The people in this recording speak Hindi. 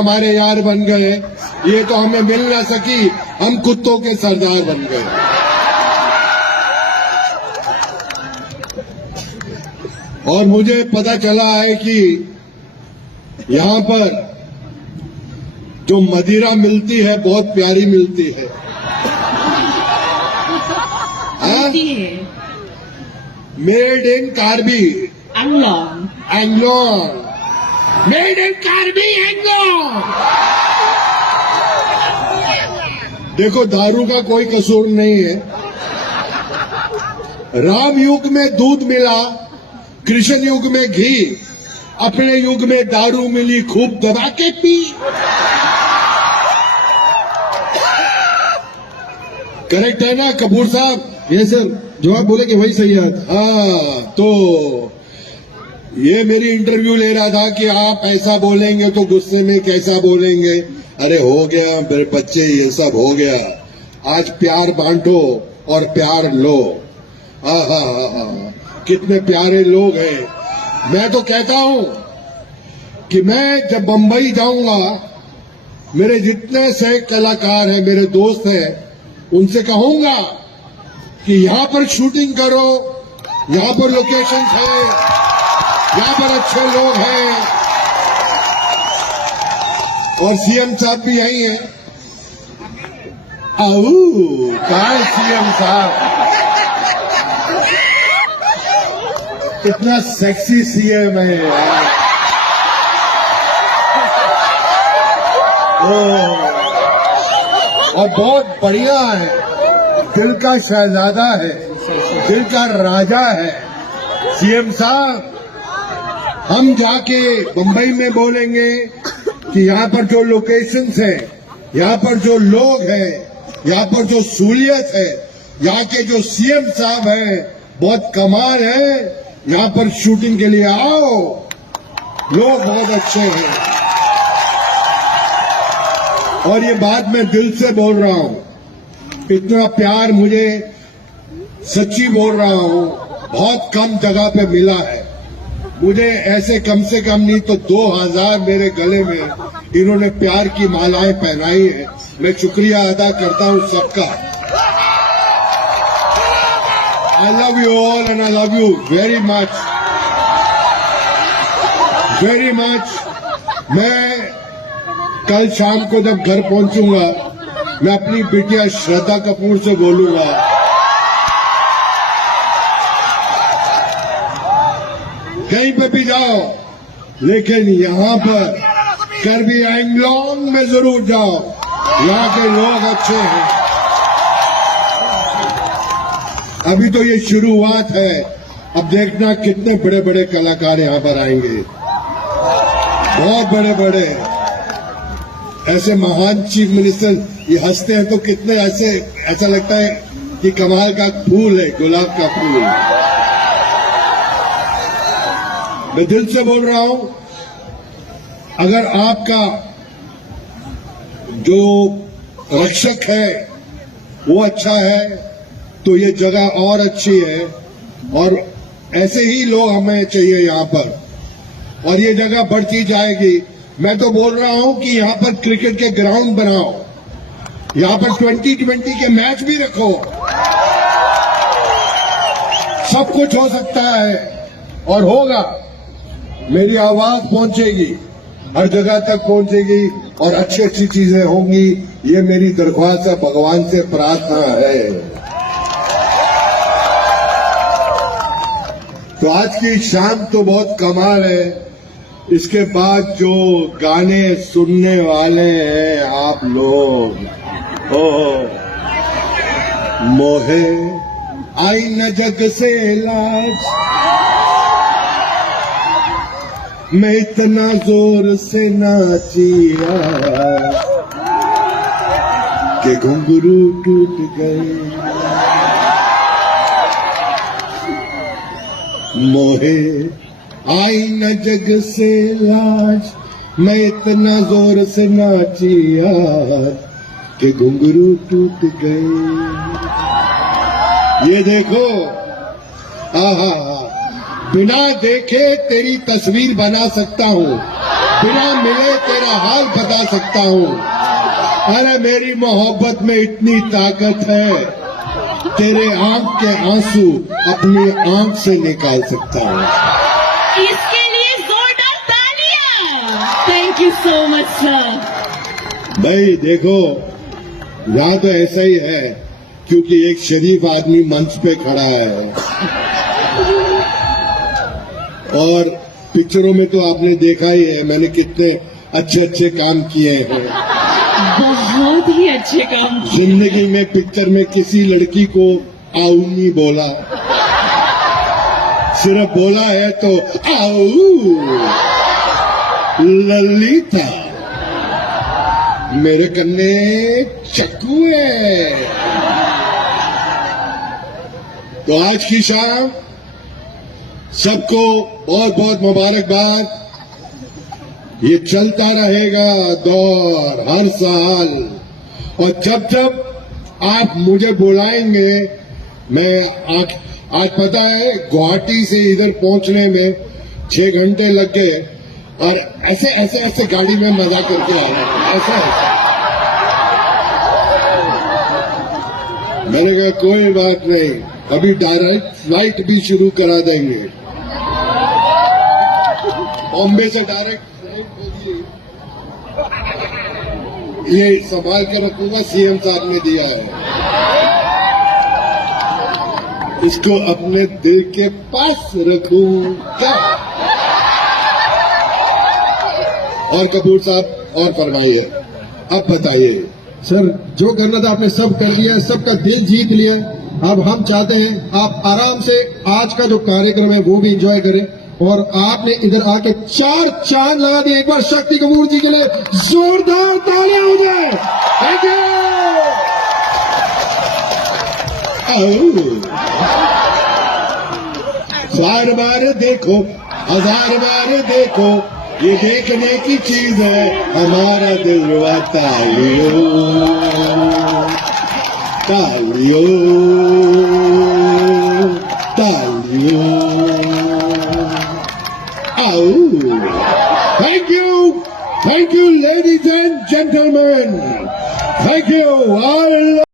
हमारे यार बन गए, ये तो हमें मिल ना सकी, हम कुत्तों के सरदार बन गए। और मुझे पता चला है कि यहां पर जो मदिरा मिलती है बहुत प्यारी मिलती है। Made in Karbi Anglong, Anglong, made in Karbi Anglong. देखो, दारू का कोई कसूर नहीं है। राम युग में दूध मिला, कृष्ण युग में घी, अपने युग में दारू मिली, खूब दबा के पी। करेक्ट है ना कपूर साहब? ये सर, जो आप बोले कि वही सही है। हाँ, तो ये मेरी इंटरव्यू ले रहा था कि आप ऐसा बोलेंगे तो गुस्से में कैसा बोलेंगे। अरे हो गया मेरे बच्चे, ये सब हो गया। आज प्यार बांटो और प्यार लो। कितने प्यारे लोग हैं। मैं तो कहता हूं कि मैं जब बंबई जाऊंगा, मेरे जितने से कलाकार हैं, मेरे दोस्त हैं, उनसे कहूंगा कि यहां पर शूटिंग करो, यहां पर लोकेशंस है, यहां पर अच्छे लोग हैं। और सीएम साहब भी यही हैं। कहाँ है सीएम साहब? कितना सेक्सी सीएम है यार। और बहुत बढ़िया है, दिल का शहजादा है, दिल का राजा है सीएम साहब। हम जाके बंबई में बोलेंगे कि यहाँ पर जो लोकेशंस हैं, यहाँ पर जो लोग हैं, यहाँ पर जो सहूलियत है, यहाँ के जो सीएम साहब हैं बहुत कमाल है, यहाँ पर शूटिंग के लिए आओ, लोग बहुत अच्छे हैं। और ये बात मैं दिल से बोल रहा हूं, इतना प्यार मुझे सच्ची बोल रहा हूं, बहुत कम जगह पे मिला है मुझे। ऐसे कम से कम नहीं तो 2000 मेरे गले में इन्होंने प्यार की मालाएं पहनाई है। मैं शुक्रिया अदा करता हूं सबका। I love you all and I love you very much, very much. मैं कल शाम को जब घर पहुंचूंगा, मैं अपनी बिटिया श्रद्धा कपूर से बोलूंगा, कहीं पे भी जाओ, लेकिन यहाँ पर कार्बी एंगलोंग में जरूर जाओ, यहाँ के लोग अच्छे हैं। अभी तो ये शुरुआत है, अब देखना कितने बड़े बड़े कलाकार यहाँ पर आएंगे, बहुत बड़े बड़े। ऐसे महान चीफ मिनिस्टर ये हंसते हैं तो कितने ऐसा लगता है कि कमाल का फूल है, गुलाब का फूल। मैं दिल से बोल रहा हूं, अगर आपका जो रक्षक है वो अच्छा है तो ये जगह और अच्छी है, और ऐसे ही लोग हमें चाहिए यहाँ पर, और ये जगह बढ़ती जाएगी। मैं तो बोल रहा हूं कि यहाँ पर क्रिकेट के ग्राउंड बनाओ, यहाँ पर 2020 के मैच भी रखो, सब कुछ हो सकता है और होगा। मेरी आवाज पहुंचेगी, हर जगह तक पहुंचेगी और अच्छी अच्छी चीजें होंगी। ये मेरी दरख्वास्त है, भगवान से प्रार्थना है। तो आज की शाम तो बहुत कमाल है। इसके बाद जो गाने सुनने वाले हैं आप लोग, मोहे आई न जग से लाज, मैं इतना जोर से नाचिया कि घुंघरू टूट गए। मोहे आई न जग से लाज, मैं इतना जोर से नाचिया कि घुंघरू टूट गए। ये देखो, आहा, बिना देखे तेरी तस्वीर बना सकता हूँ, बिना मिले तेरा हाल बता सकता हूँ। अरे मेरी मोहब्बत में इतनी ताकत है, तेरे आंख के आंसू अपनी आंख से निकाल सकता हूँ। इसके लिए जोरदार तालियां। Thank you so much sir. भाई देखो, यहाँ तो ऐसा ही है क्योंकि एक शरीफ आदमी मंच पे खड़ा है, और पिक्चरों में तो आपने देखा ही है मैंने कितने अच्छे अच्छे काम किए हैं। बहुत ही अच्छे काम। जिंदगी में पिक्चर में किसी लड़की को आऊ नहीं बोला, सिर्फ बोला है तो आऊ ललिता मेरे कन्ने चक्कू है। तो आज की शाम सबको बहुत बहुत मुबारकबाद। ये चलता रहेगा दौर हर साल, और जब जब आप मुझे बुलाएंगे, मैं आज पता है गुवाहाटी से इधर पहुंचने में 6 घंटे लग गए, और ऐसे ऐसे ऐसे गाड़ी में मजा करके आ रहा हूं, ऐसा ऐसा। मैंने कहा कोई बात नहीं, अभी डायरेक्ट फ्लाइट भी शुरू करा देंगे, बॉम्बे से डायरेक्ट फ्लाइट होगी। ये संभाल कर रखूंगा, सीएम साहब ने दिया है, इसको अपने दिल के पास रखूं क्या? और कपूर साहब और फरमाइए, अब बताइए। सर, जो करना था आपने सब कर दिया, सबका दिल जीत लिया। अब हम चाहते हैं आप आराम से आज का जो कार्यक्रम है वो भी एंजॉय करें, और आपने इधर आके 4 चांद लगा दिए। एक बार शक्ति कपूर जी के लिए जोरदार तालियां हो जाए। Thank you. बार बार देखो, 1000 बार देखो, ये देखने की चीज है, हमारा दिलवा तालियों तालियों तालियों। Thank you, ladies and gentlemen. Thank you all.